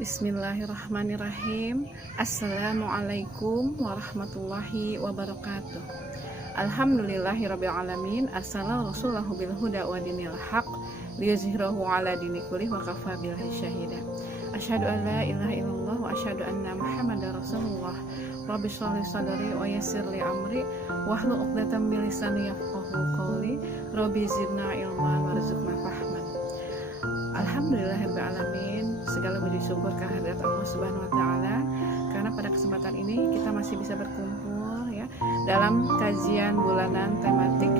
Bismillahirrahmanirrahim. Assalamualaikum warahmatullahi wabarakatuh. Alhamdulillahirrabbilalamin. Arsalallahu rasulahu bil huda wa dinil haq liyuzhirahu ala dini kullih wa kafa billahi syahida. Asyhadu an la ilaha illallah wa asyhadu anna Muhammadar Rasulullah. Rabbi shrah li sadri wa yassir li amri wahlul 'uqdatam min lisani yafqahu qawli. Rabbi zidna ilman warzuqna fahman. Alhamdulillahirrahmanirrahim. Segala puji syukur kehadirat Allah Subhanahu wa taala karena pada kesempatan ini kita masih bisa berkumpul ya dalam kajian bulanan tematik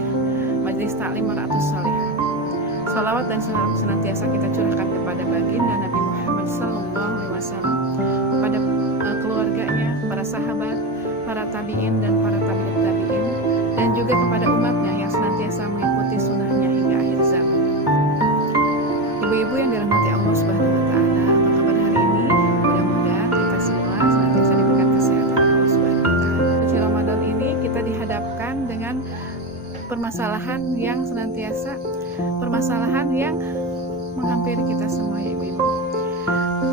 Majelis Taklim Mar'atus Shalihah. Salawat dan salam senantiasa kita curahkan kepada baginda Nabi Muhammad SAW, kepada keluarganya, para sahabat, para tabi'in dan para tabi'ut tabi'in, dan juga kepada umatnya yang senantiasa mengikuti sunnahnya hingga akhir zaman. Ibu-ibu yang dirahmati Allah Subhanahu wa taala, apa kabar hari ini? Mudah-mudahan kita semua senantiasa diberikan kesehatan Allah Subhanahu wa taala. Di Ramadan ini kita dihadapkan dengan permasalahan yang menghampiri kita semua ya ibu-ibu.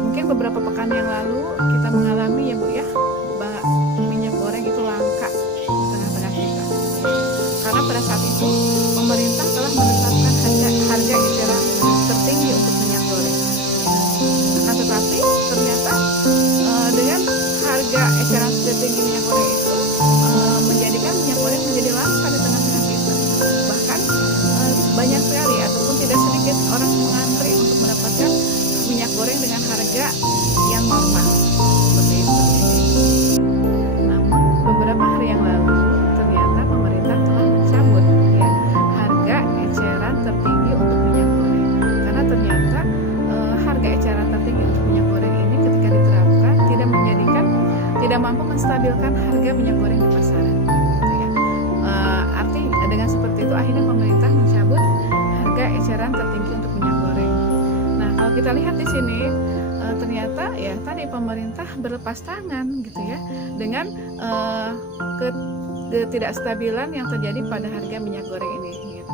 Mungkin beberapa pekan yang lalu kita mengalami ya Bu ya, minyak goreng itu langka di tengah-tengah kita. Karena pada saat itu pemerintah telah menetapkan harga eceran tertinggi untuk minyak goreng. Akan tetapi ternyata dengan harga eceran tertinggi minyak goreng itu menjadikan minyak goreng menjadi langka di tengah-tengah kita. Bahkan banyak sekali ataupun tidak sedikit orang mengantri untuk mendapatkan minyak goreng dengan harga yang normal seperti itu. Namun beberapa hari yang lalu ternyata pemerintah telah mencabut ya harga eceran tertinggi untuk minyak goreng. Karena ternyata harga eceran tertinggi untuk minyak goreng ini ketika diterapkan tidak mampu menstabilkan harga minyak goreng di pasaran. Gitu ya. Arti dengan seperti itu akhirnya pemerintah mencabut harga eceran tertinggi untuk minyak goreng. Nah, kalau kita lihat di sini ternyata ya tadi pemerintah berlepas tangan gitu ya dengan ketidakstabilan yang terjadi pada harga minyak goreng ini gitu.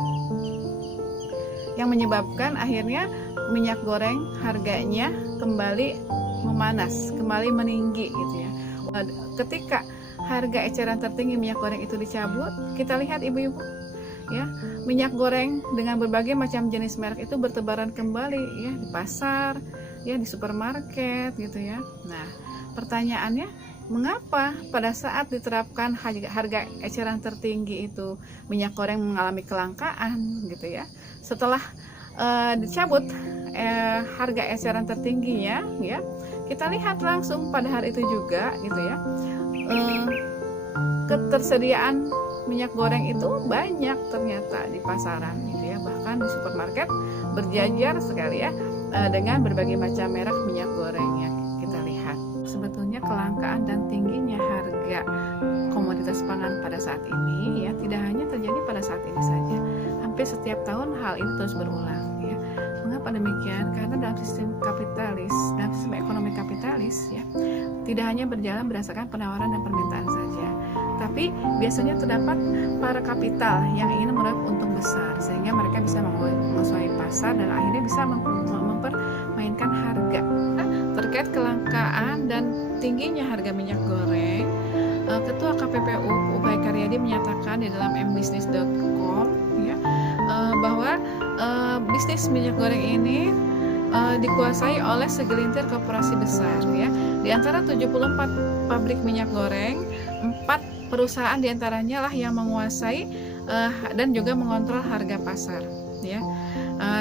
Yang menyebabkan akhirnya minyak goreng harganya kembali memanas, kembali meninggi gitu ya. Ketika harga eceran tertinggi minyak goreng itu dicabut, kita lihat ibu-ibu ya, minyak goreng dengan berbagai macam jenis merek itu bertebaran kembali ya di pasar, ya di supermarket gitu ya. Nah, pertanyaannya mengapa pada saat diterapkan harga eceran tertinggi itu minyak goreng mengalami kelangkaan gitu ya. Setelah dicabut harga eceran tertingginya ya, kita lihat langsung pada hari itu juga gitu ya, ketersediaan minyak goreng itu banyak ternyata di pasaran gitu ya, bahkan di supermarket berjajar sekali ya dengan berbagai macam merek minyak goreng yang kita lihat. Sebetulnya kelangkaan dan tingginya harga komoditas pangan pada saat ini ya tidak hanya terjadi pada saat ini saja, hampir setiap tahun hal itu terus berulang ya. Mengapa demikian? Karena dalam sistem kapitalis, dalam sistem ekonomi kapitalis ya, tidak hanya berjalan berdasarkan penawaran dan permintaan saja, tapi biasanya terdapat para kapital yang ingin meraup untung besar sehingga mereka bisa menguasai pasar dan akhirnya bisa mempermainkan harga. Terkait kelangkaan dan tingginya harga minyak goreng, Ketua KPPU Ubay Karyadi menyatakan di dalam mbisnis.com ya, bahwa bisnis minyak goreng ini dikuasai oleh segelintir koperasi besar ya. Di antara 74 pabrik minyak goreng, 4 perusahaan diantaranya lah yang menguasai dan juga mengontrol harga pasar ya.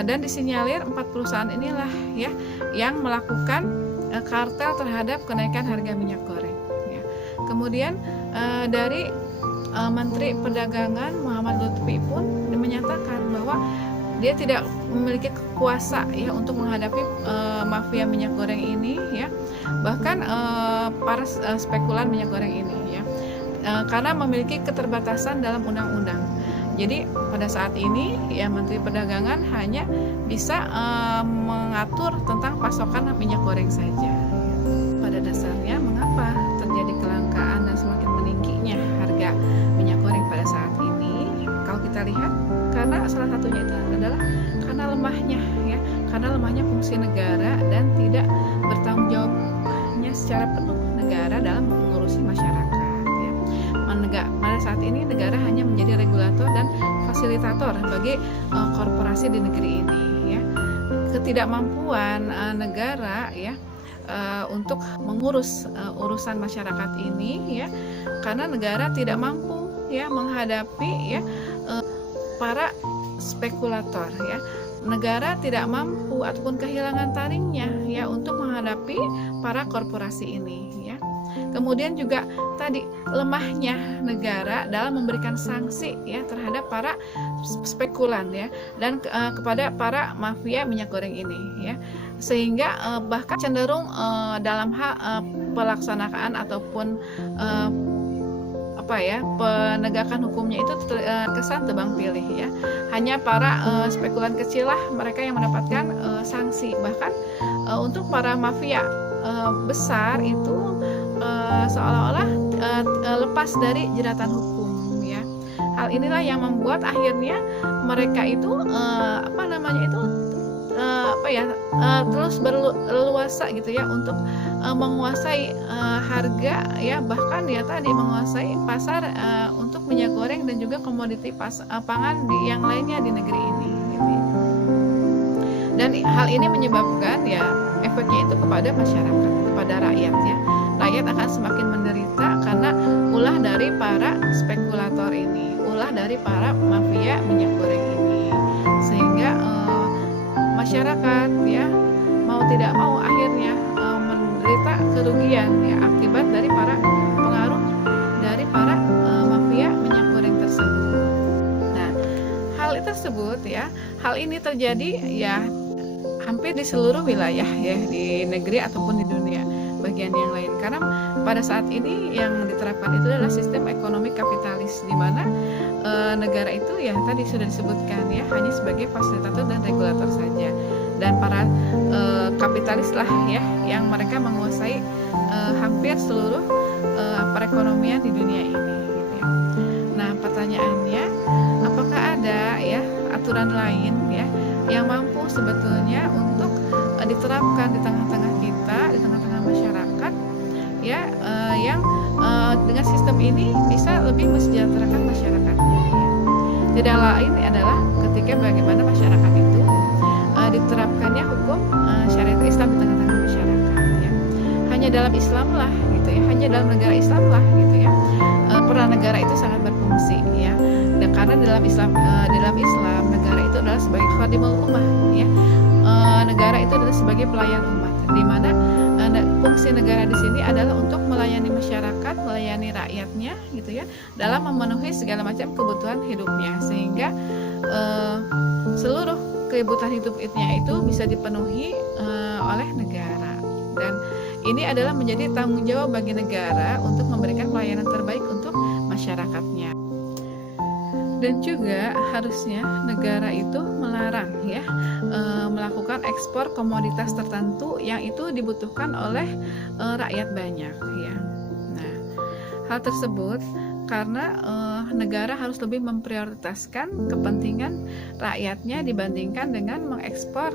Dan disinyalir 4 perusahaan inilah ya yang melakukan kartel terhadap kenaikan harga minyak goreng ya. Kemudian dari Menteri Perdagangan Muhammad Lutfi pun menyatakan bahwa dia tidak memiliki kuasa ya untuk menghadapi mafia minyak goreng ini ya, bahkan para spekulan minyak goreng ini ya, karena memiliki keterbatasan dalam undang-undang. Jadi pada saat ini ya Menteri Perdagangan hanya bisa mengatur tentang pasokan minyak goreng saja. Pada dasarnya mengapa terjadi kelangkaan dan semakin meningginya harga minyak goreng pada saat ini? Kalau kita lihat, karena salah satunya itu adalah karena lemahnya fungsi negara dan tidak tanggung jawabnya secara penuh negara dalam mengurusi masyarakat ya. Pada saat ini negara hanya menjadi regulator dan fasilitator bagi korporasi di negeri ini ya. Ketidakmampuan negara ya untuk mengurus urusan masyarakat ini ya, karena negara tidak mampu ya menghadapi ya para spekulator ya. Negara tidak mampu ataupun kehilangan taringnya ya untuk menghadapi para korporasi ini ya. Kemudian juga tadi lemahnya negara dalam memberikan sanksi ya terhadap para spekulan ya dan kepada para mafia minyak goreng ini ya, sehingga bahkan cenderung dalam hal pelaksanaan ataupun penegakan hukumnya itu kesan tebang pilih ya. Hanya para spekulan kecil lah mereka yang mendapatkan sanksi, bahkan untuk para mafia besar itu seolah-olah lepas dari jeratan hukum ya. Hal inilah yang membuat akhirnya mereka itu terus berleluasa gitu ya untuk menguasai harga ya, bahkan ya tadi menguasai pasar untuk minyak goreng dan juga komoditi pangan yang lainnya di negeri ini gitu ya. Dan hal ini menyebabkan ya efeknya itu kepada masyarakat, kepada rakyat ya. Rakyat akan semakin menderita karena ulah dari para spekulator ini, ulah dari para mafia minyak goreng ini, sehingga masyarakat ya mau tidak mau akhirnya menderita kerugian ya akibat dari para pengaruh dari para mafia minyak goreng tersebut. Nah, hal tersebut ya, hal ini terjadi ya hampir di seluruh wilayah ya di negeri ataupun di dunia bagian yang lain, karena pada saat ini yang diterapkan itu adalah sistem ekonomi kapitalis, di mana negara itu ya tadi sudah disebutkan ya hanya sebagai fasilitator dan regulator saja, dan para kapitalis lah ya yang mereka menguasai hampir seluruh perekonomian di dunia ini gitu ya. Nah, pertanyaannya, apakah ada ya aturan lain ya yang mampu sebetulnya untuk diterapkan di tengah-tengah kita, di tengah-tengah masyarakat ya, yang dengan sistem ini bisa lebih mesejahterakan masyarakatnya ya. Tidak lain adalah ketika bagaimana masyarakat itu diterapkannya hukum syariat Islam di tengah-tengah masyarakat ya. Hanya dalam Islam lah gitu ya, hanya dalam negara Islam lah gitu ya, peran negara itu sangat berfungsi ya. Dan karena dalam Islam negara itu adalah sebagai khadimul ummah ya. Negara itu adalah sebagai pelayan umat, di mana fungsi negara di sini adalah untuk melayani masyarakat, melayani rakyatnya gitu ya, dalam memenuhi segala macam kebutuhan hidupnya, sehingga seluruh kebutuhan hidupnya itu bisa dipenuhi oleh negara. Dan ini adalah menjadi tanggung jawab bagi negara untuk memberikan pelayanan terbaik untuk masyarakatnya. Dan juga harusnya negara itu melarang ya melakukan ekspor komoditas tertentu yang itu dibutuhkan oleh rakyat banyak ya. Nah, hal tersebut karena negara harus lebih memprioritaskan kepentingan rakyatnya dibandingkan dengan mengekspor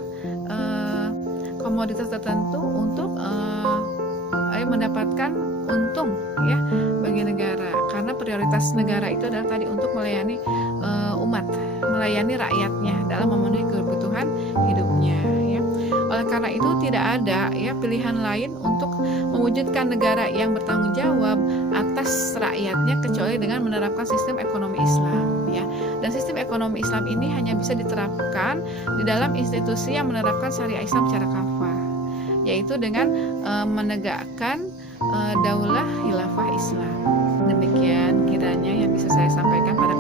komoditas tertentu untuk mendapatkan untung ya bagi negara, karena prioritas negara itu adalah tadi untuk melayani umat, melayani rakyatnya dalam memenuhi kebutuhan hidupnya ya. Oleh karena itu tidak ada ya pilihan lain untuk mewujudkan negara yang bertanggung jawab atas rakyatnya kecuali dengan menerapkan sistem ekonomi Islam ya. Dan sistem ekonomi Islam ini hanya bisa diterapkan di dalam institusi yang menerapkan syariah Islam secara kafah, yaitu dengan menegakkan daulah khilafah Islam. Demikian kiranya yang bisa saya sampaikan pada